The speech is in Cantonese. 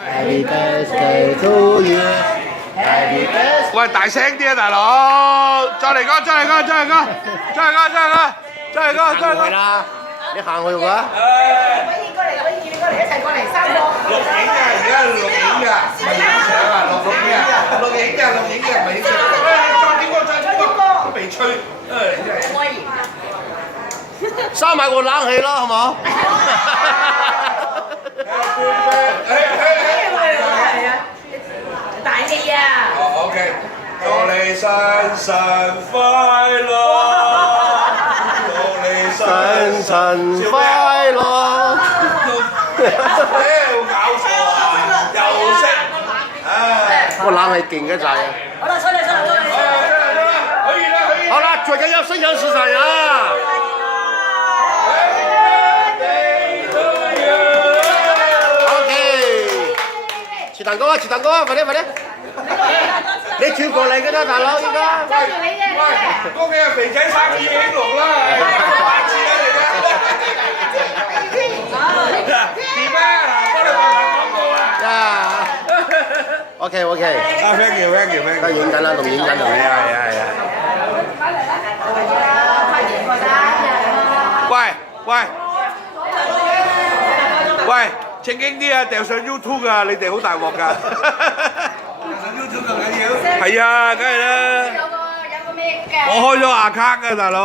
Happy birthday to you. Happy birthday。喂，大聲啲啊，大佬！再嚟個，再嚟個，再嚟個，再嚟個，再嚟個，再嚟個，再嚟個。啦，你行去㗎？可以過嚟，可以過嚟，一齊過嚟三個。錄影㗎，而家錄影㗎，唔係影相啊，錄影㗎，錄影㗎，錄影㗎，唔係影相。喂，再點個，再點個，都未吹，真係。可以。閂埋個冷氣啦，好冇？大氣啊！哦，OK，祝你生日快樂，祝你生辰快樂！搞錯啊！又識，唉，個冷氣勁得滯啊！好啦，出嚟，出嚟，出嚟！可以啦，可以。好啦，最緊要心想事成啊！切蛋糕啊！切蛋糕啊！快啲快啲！你轉過嚟㗎啦，大佬依家。揸住你啫！喂，恭喜阿肥仔生意興隆啦！八字啦你而家。點啊？幫你賣廣告啊！呀！OK OK。啊 ，thank you，thank you，thank you。都影緊啦，仲影緊仲影。係啊係啊。喂喂喂！正經啲啊，掉上 YouTube 㗎，你哋好大鑊㗎。掉上 YouTube 咁緊要？係啊，梗係啦。有個咩嘅？我開咗 account 㗎，大佬。